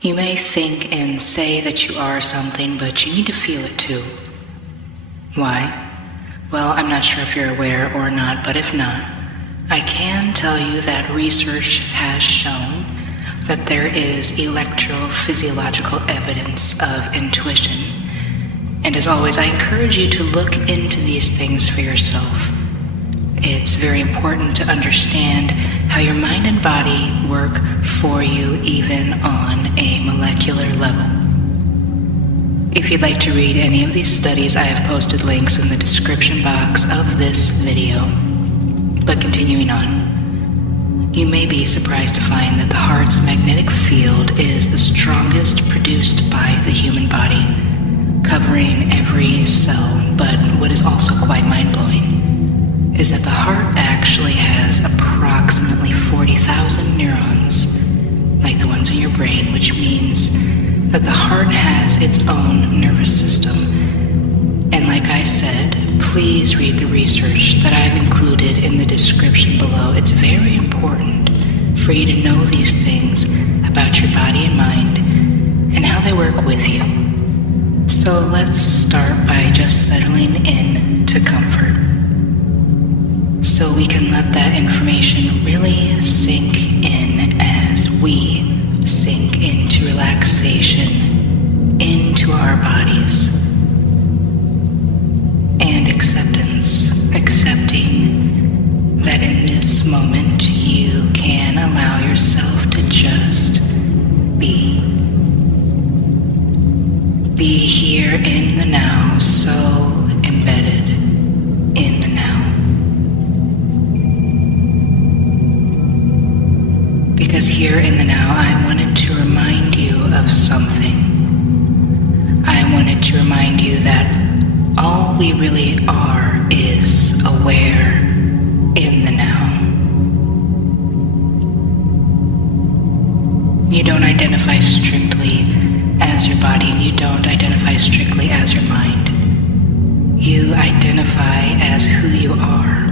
You may think and say that you are something, but you need to feel it too. Why? Well, I'm not sure if you're aware or not, but if not, I can tell you that research has shown that there is electrophysiological evidence of intuition. And as always, I encourage you to look into these things for yourself. It's very important to understand how your mind and body work for you, even on a molecular level. If you'd like to read any of these studies, I have posted links in the description box of this video. But continuing on, you may be surprised to find that the heart's magnetic field is the strongest produced by the human body, covering every cell. But what is also quite mind-blowing is that the heart actually has approximately 40,000 neurons, like the ones in your brain, which means that the heart has its own nervous system. And like I said, please read the research that I've included in the description below. It's very important for you to know these things about your body and mind and how they work with you. So let's start by just settling in to comfort, so we can let that information really sink in as we sink into relaxation, into our bodies, and acceptance, accepting that in this moment you can allow yourself to just be. Be here in the now, so embedded in the now. Because here in the now, I wanted to remind you of something. I wanted to rmind you that all we really are is aware in the now. You don't identify strictly as your body, and you don't identify strictly as your mind. You identify as who you are.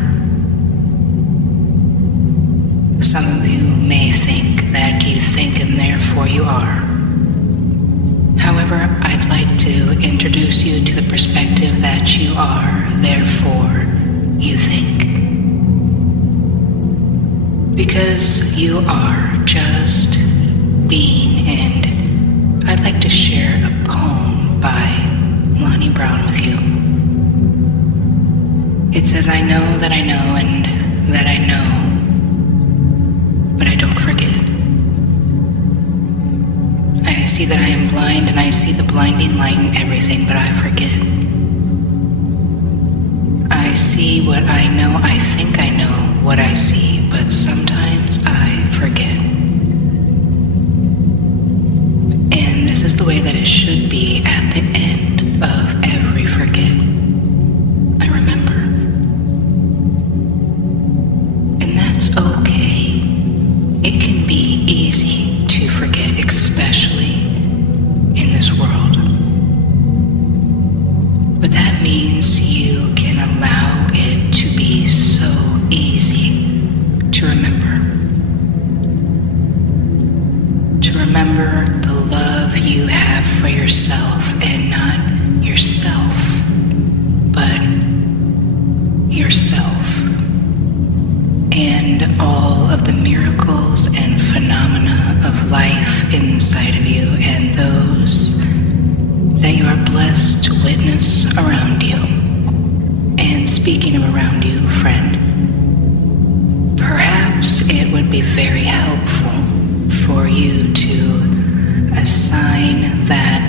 Some of you may think that you think and therefore you are. However, I'd like to introduce you to the perspective that you are, therefore you think. Because you are just being, and I'd like to share a poem by Lonnie Brown with you. It says, I know that I know and that I know, but I don't forget. I see that I am blind and I see the blinding light in everything, but I forget. I see what I know, I think I know what I see, but sometimes I forget. And this is the way that it should be at the end of every forget. I remember. And that's okay. It can be easy to forget, especially in this world. But that means you can allow it to be so easy to remember. To remember the love you have for yourself, and not yourself, but yourself, and all of the miracles and phenomena of life inside of you, and those that you are blessed to witness around you. And speaking of around you, friend, perhaps it would be very helpful for you to assign that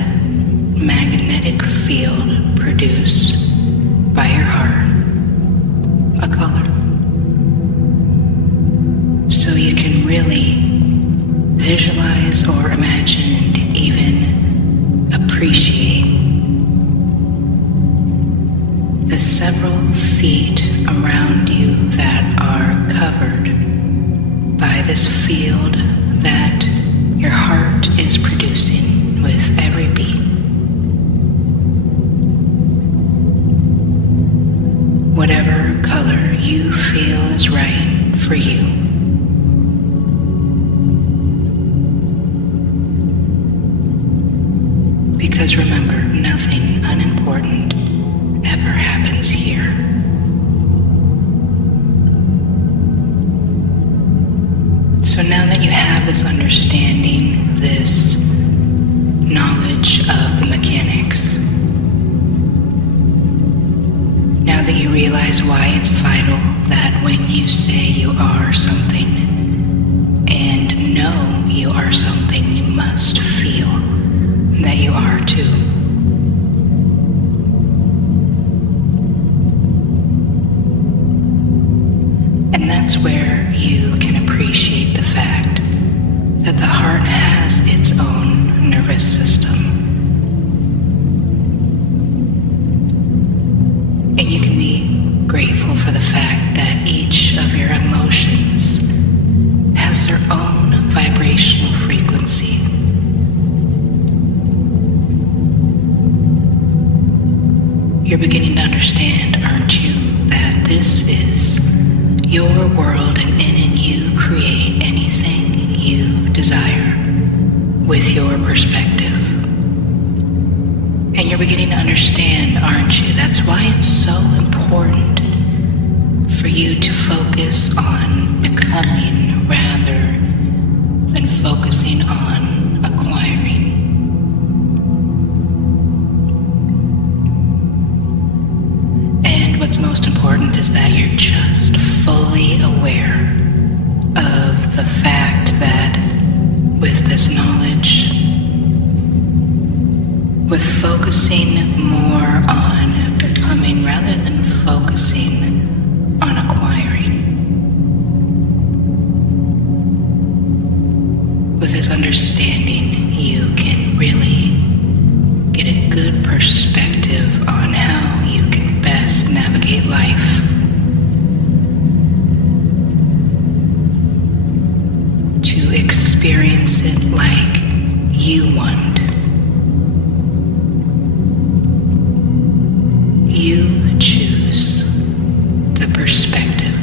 magnetic field produced by your heart a color, so you can really visualize or imagine and even appreciate the several feet around you that are covered by this field that your heart is producing with every beat. Whatever color you feel is right for you. Because remember, nothing unimportant ever happens here. So now that you have this understanding, this knowledge of the mechanics, now that you realize why it's vital that when you say you are something and know you are something, you must feel that you are too. And that's where you can appreciate the fact that the heart has its own nervous system. And you can be grateful for the fact that each of your emotions has their own vibrational frequency. You're beginning to understand, aren't you, that this is your world, and in it you create anything you desire with your perspective. And you're beginning to understand, aren't you, that's why it's so important for you to focus on becoming rather than focusing on acquiring. What's most important is that you're just fully aware of the fact that with this knowledge, with focusing more on becoming rather than focusing on acquiring, with this understanding, you can really get a good perspective on how you can best navigate life. To experience it like you want. You choose the perspective.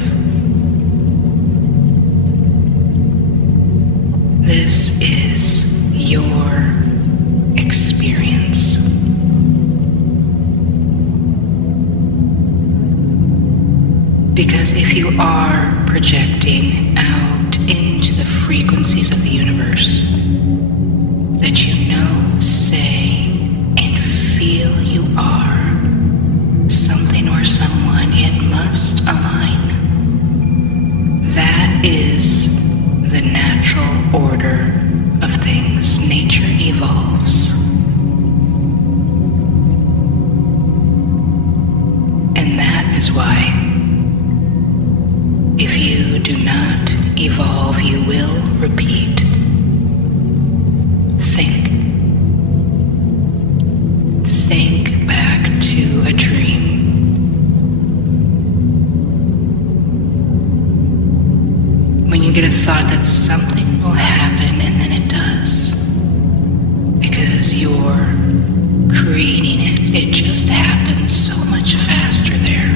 This is your experience. Because if you are projecting out into the frequencies of the universe that you know, say, and feel you are something or someone, it must align. That is the natural order of things. Nature evolves. And that is why if you do not evolve, you will repeat. Think. Think back to a dream. When you get a thought that something will happen, and then it does, because you're creating it, it just happens so much faster there.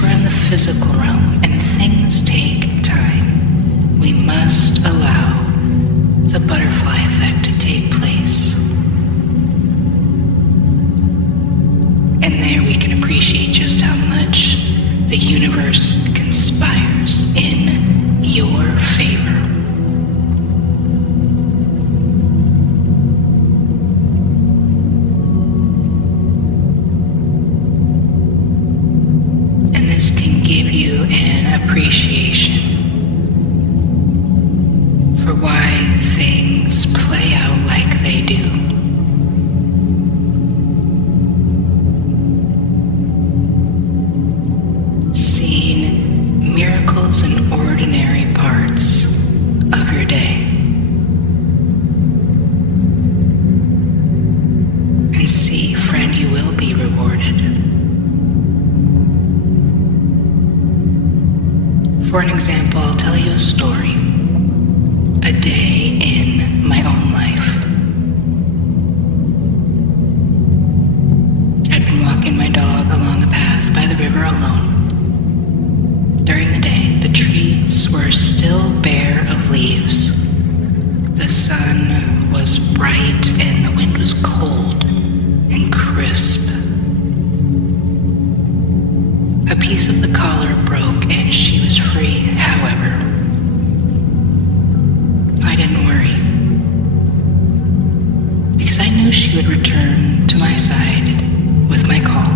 We're in the physical realm and things take time. We must allow the butterfly effect to take place. And there we can appreciate just how much the universe conspires in your favor. Appreciation for why things play out like they do. Seeing miracles in ordinary parts of your day. And see, friend, you will be rewarded. For an example, I'll tell you a story, a day in my own life. night, and the wind was cold and crisp. A piece of the collar broke and she was free. However, I didn't worry, because I knew she would return to my side with my call.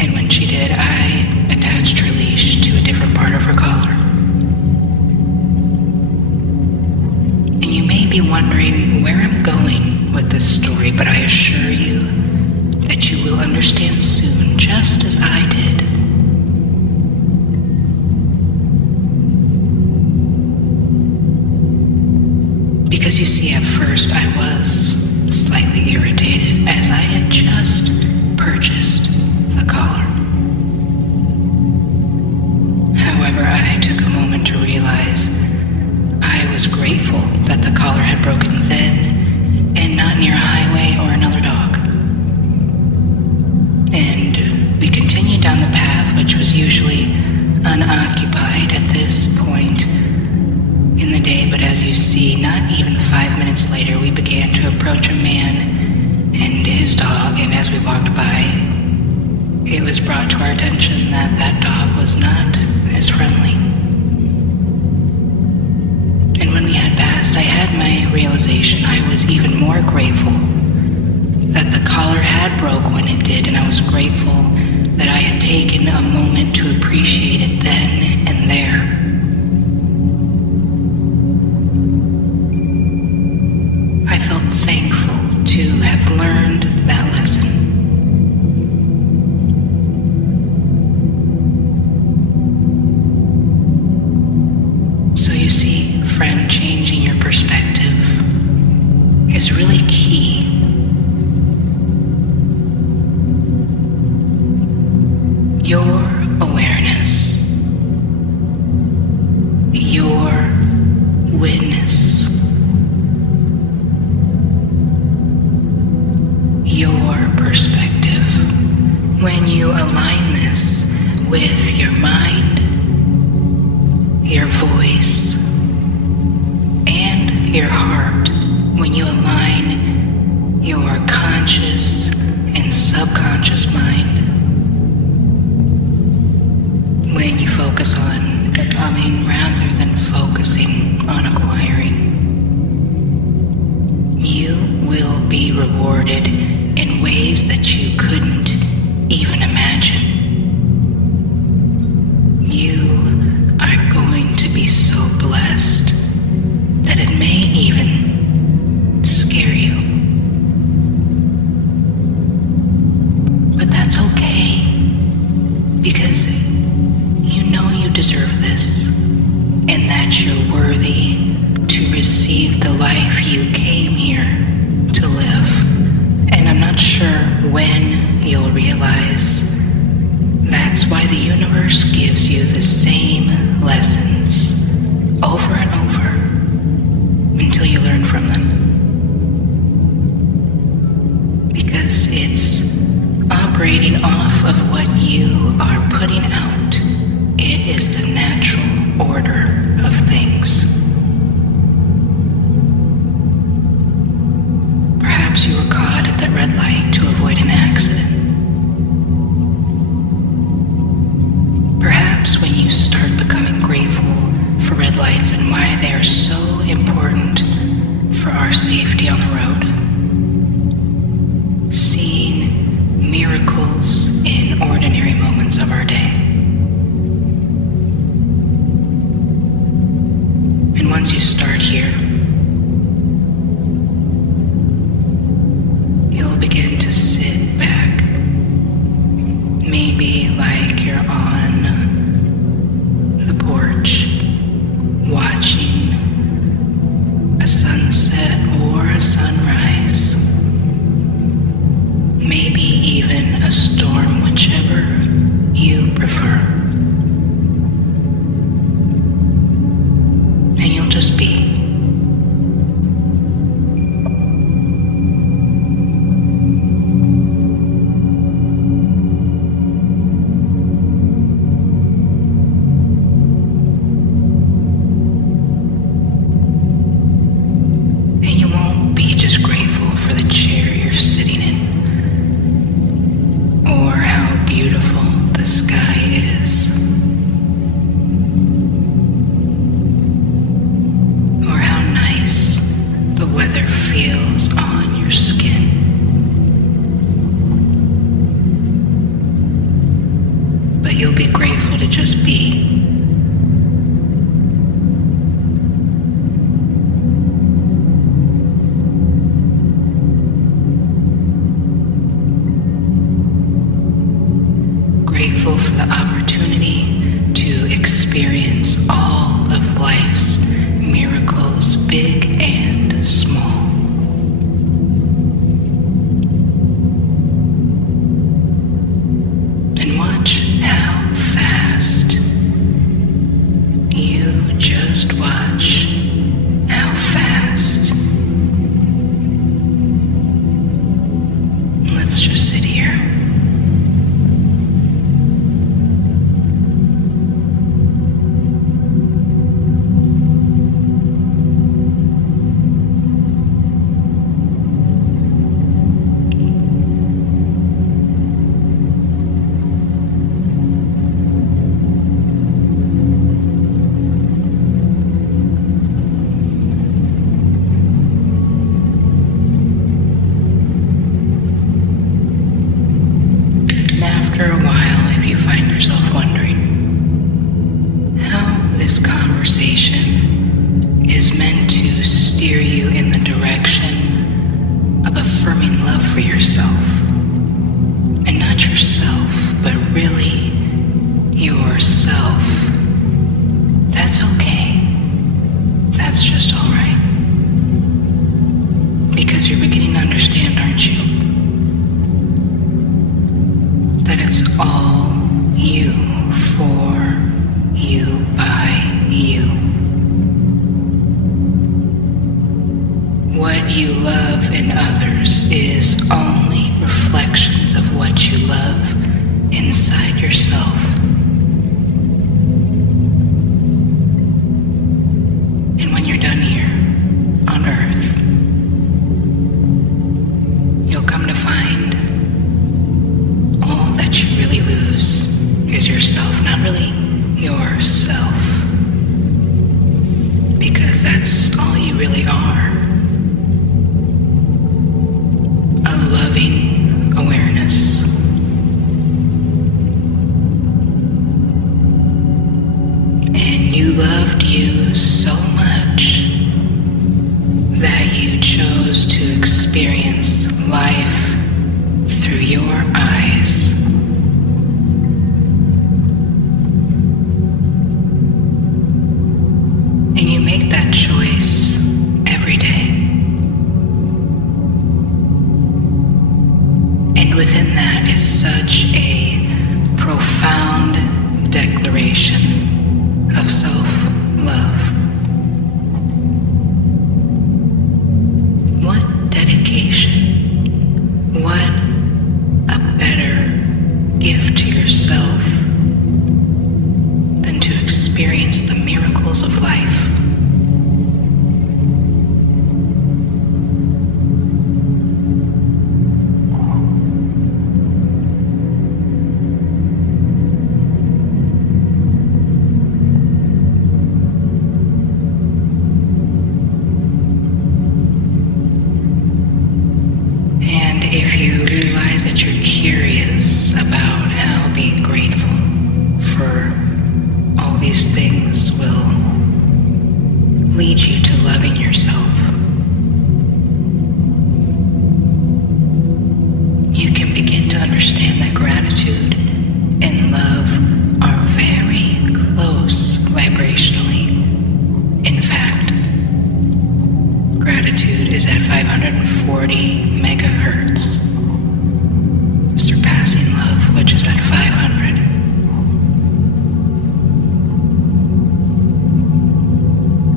And when she did, I attached her leash to a different part of her collar. And you may be wondering where I'm going with this story, but I assure you that you will understand soon, just as I did. Because you see, at first I was slightly irritated, as I had just purchased the collar. However, I took a moment to realize I was grateful that the collar had broken then and not near a highway or another dog. And we continued down the path, which was usually unoccupied at this point in the day, but as you see, not even 5 minutes later, we began to approach a man and his dog, and as we walked by, it was brought to our attention that that dog was not as friendly. And when we had passed, I had my realization. I was even more grateful that the collar had broke when it did, and I was grateful that I had taken a moment to appreciate it then and there. I felt thankful to have learned that lesson. So you see, friend, changing your perspective is really key. Your awareness, your witness, your perspective. When you align this with your mind, your voice, and your heart, when you align your conscious and subconscious mind, when you focus on becoming rather than focusing on acquiring, you will be rewarded in ways that you couldn't even imagine. You are going to be so blessed that it may even scare you. But that's okay, because you know you deserve this, and that you're worthy to receive the life you came here to live. And I'm not sure when you'll realize that's why the universe gives you the same lessons over and over until you learn from them. Because it's operating off of what you are putting out. It is the natural order of things. Perhaps you were caught at that red light to avoid an accident. Perhaps when you start becoming grateful for red lights and why they are so important for our safety on the road, seeing miracles in ordinary moments of our day. And once you start here, you'll begin to sit back, maybe like you're on the porch, watching a sunset or a sunrise, maybe even a storm, whichever you prefer. And you'll just be. And you won't that's just all right. Because you're beginning to understand, aren't you? That it's all you, for you, by you. What you love in others is only reflections of what you love inside yourself. And when you're done here on Earth, you'll come to find all that you really lose is yourself, not really yourself, because that's all you really are. A loving awareness. And you loved you so much that you chose to experience life through your eyes. And you make that choice every day. And within that is such a profound declaration of self-love. What dedication, what a better gift to yourself than to experience the miracles of life. If you realize that you're curious about how being grateful for all these things will lead you to loving yourself, you can begin to understand that gratitude and love are very close vibrationally. In fact, gratitude is at 540 megahertz, surpassing love, which is at 500.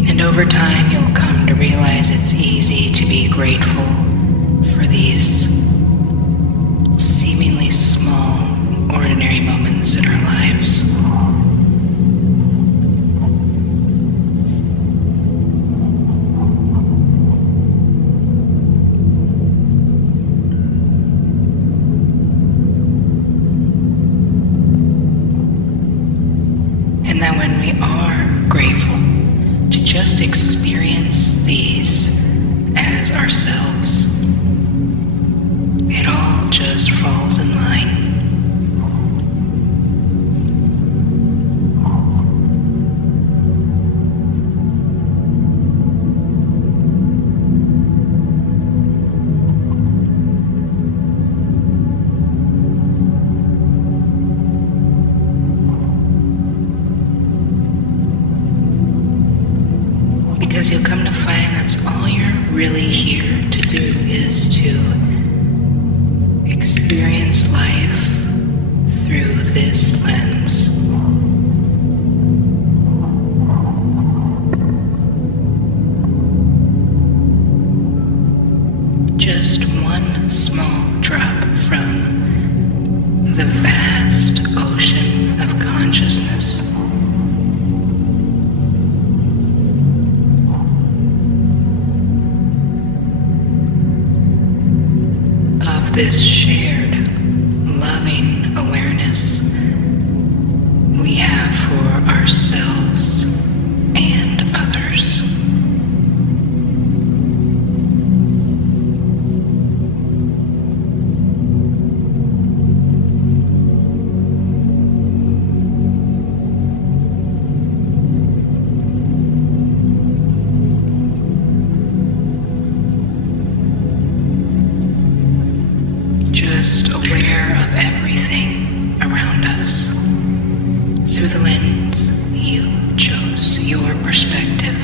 And over time, you'll come to realize it's easy to be grateful for these seemingly small, ordinary moments in our lives. And that when we are grateful to just experience these as ourselves, it all just falls in line. Because you'll come to find that's all you're really here to do is to experience life through this lens. Just one small drop from the vast ocean of consciousness. This shared, loving awareness we have for ourselves and others. Just aware of everything around us through the lens you chose, your perspective.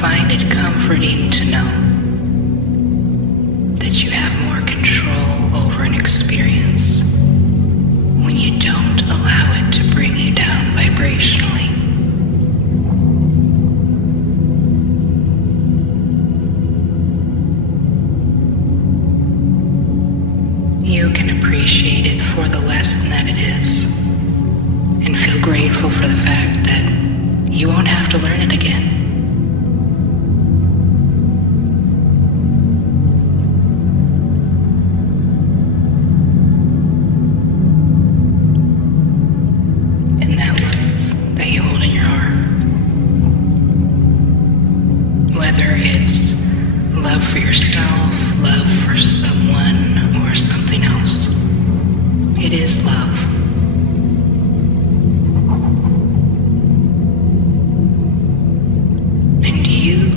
find it comforting to know that you have more control over an experience when you don't allow it to bring you down vibrationally. You can appreciate it for the lesson that it is, and feel grateful for the fact that you won't have to learn it again. And that love that you hold in your heart, whether it's love for yourself, love for someone, or something else, it is love.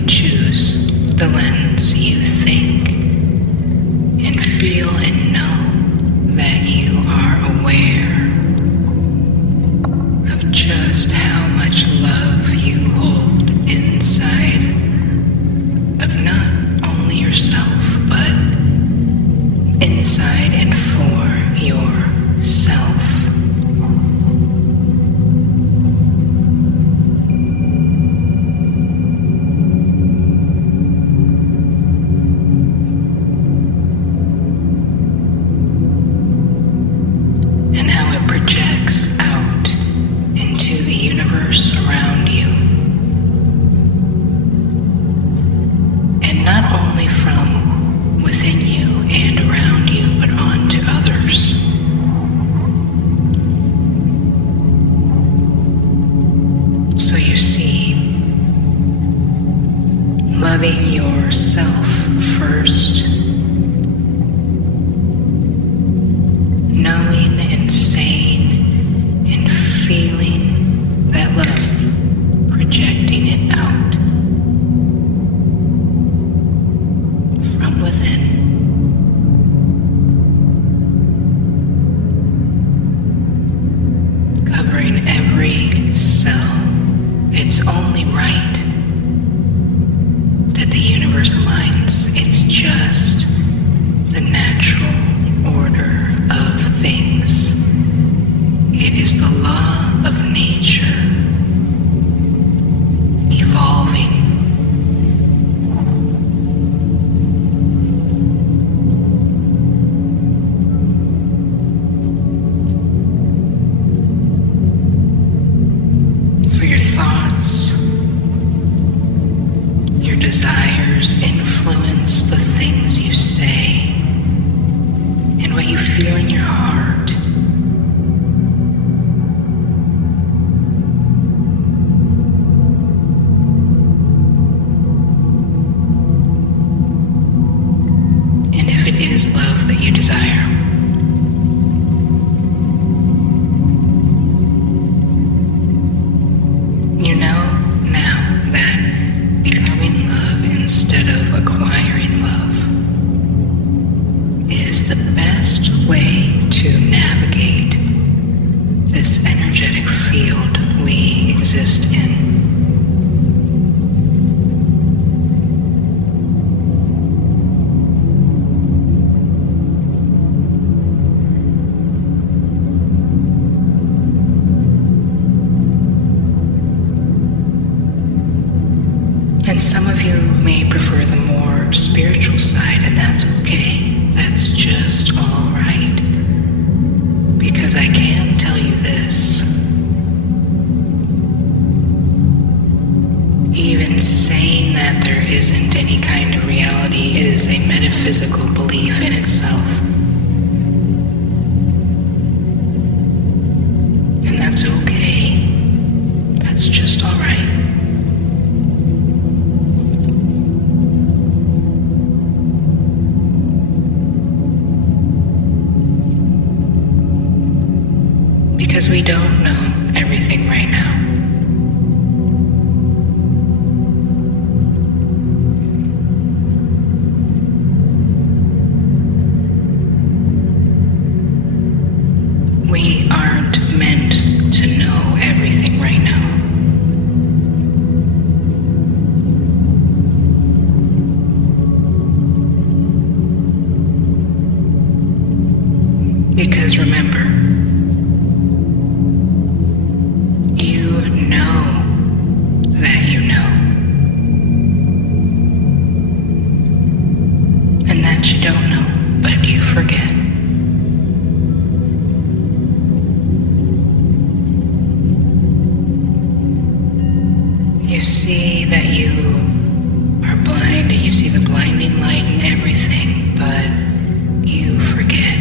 Choose the lens you think and feel and know that you are aware of just how much love you hold inside of not only yourself, but inside and for yourself. Loving yourself first, knowing and saying and feeling that love, projecting it out from within. Covering every cell. It's only right that the universe aligns. It's just the natural order of things. It is the law of nature evolving. For your thoughts, your desires influence the things you say and what you feel in your heart. And if it is love that you desire, you know now that becoming love instead of acquiring love is the best way to navigate this energetic field we exist in. And some of you may prefer the more spiritual side, and that's okay. That's just all right. Because I can tell you this. Even saying that there isn't any kind of reality is a metaphysical belief in itself. And that's okay. That's just all right. Because we don't know everything right now. We aren't meant to know everything right now. you see that you are blind and you see the blinding light and everything, but you forget.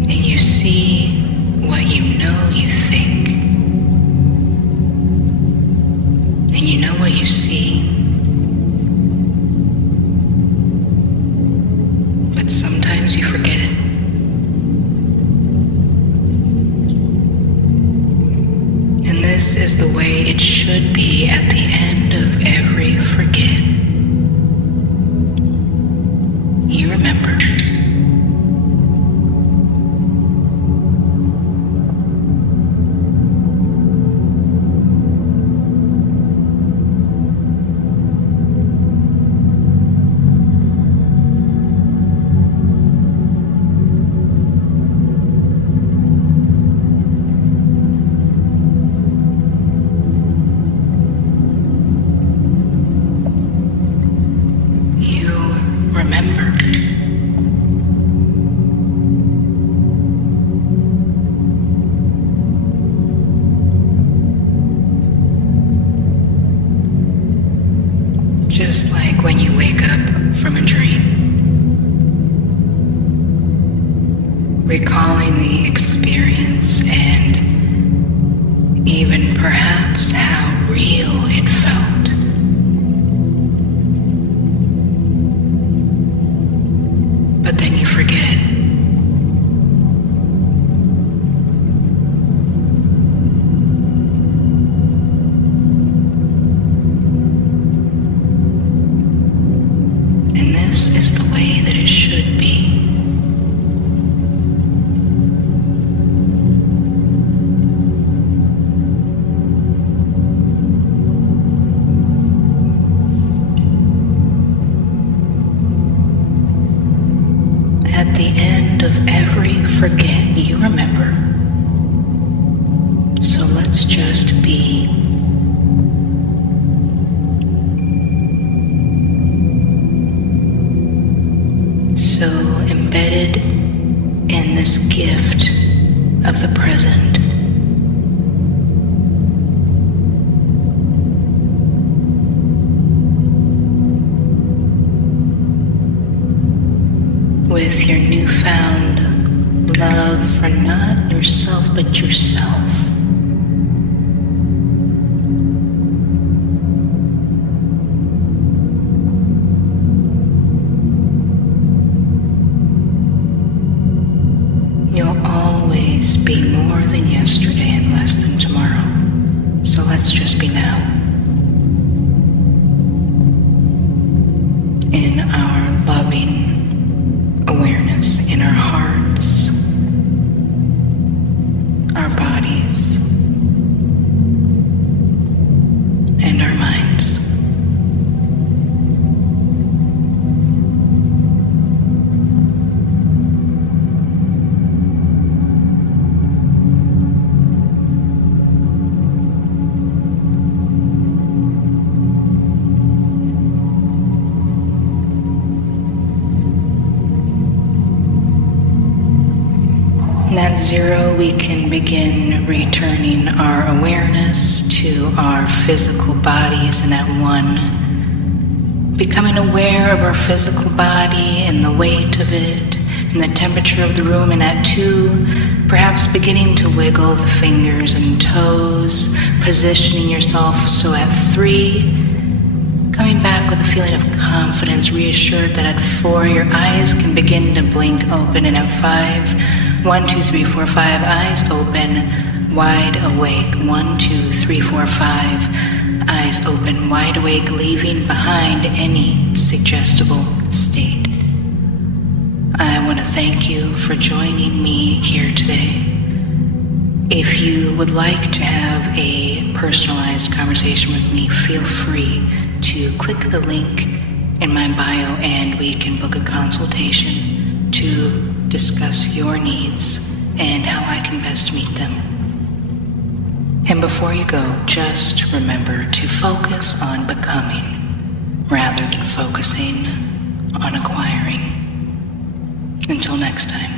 And you see what you know you think. And you know what you see. But sometimes you forget it. And this is the way it should be at the end of every forget. You remember. Remember. Just like when you wake up from a dream, recalling the experience and even perhaps how real it felt. But then you forget. And this is the way that it should be. At the end of every forget, you remember. So let's just be. So embedded in this gift of the present. With your newfound love for not yourself but yourself. You'll always be more than yesterday and less than tomorrow. So let's just be now. In our loving awareness, in our hearts, our bodies, and our minds. And at zero, we can begin returning our awareness to our physical bodies, and at one, becoming aware of our physical body and the weight of it and the temperature of the room, and at two, perhaps beginning to wiggle the fingers and toes, positioning yourself. So at three, coming back with a feeling of confidence, reassured that at four, your eyes can begin to blink open, and at five, 1, 2, 3, 4, 5, eyes open, wide awake. 1, 2, 3, 4, 5, eyes open, wide awake, leaving behind any suggestible state. I want to thank you for joining me here today. If you would like to have a personalized conversation with me, feel free to click the link in my bio and we can book a consultation to discuss your needs and how I can best meet them. And before you go, just remember to focus on becoming rather than focusing on acquiring. Until next time.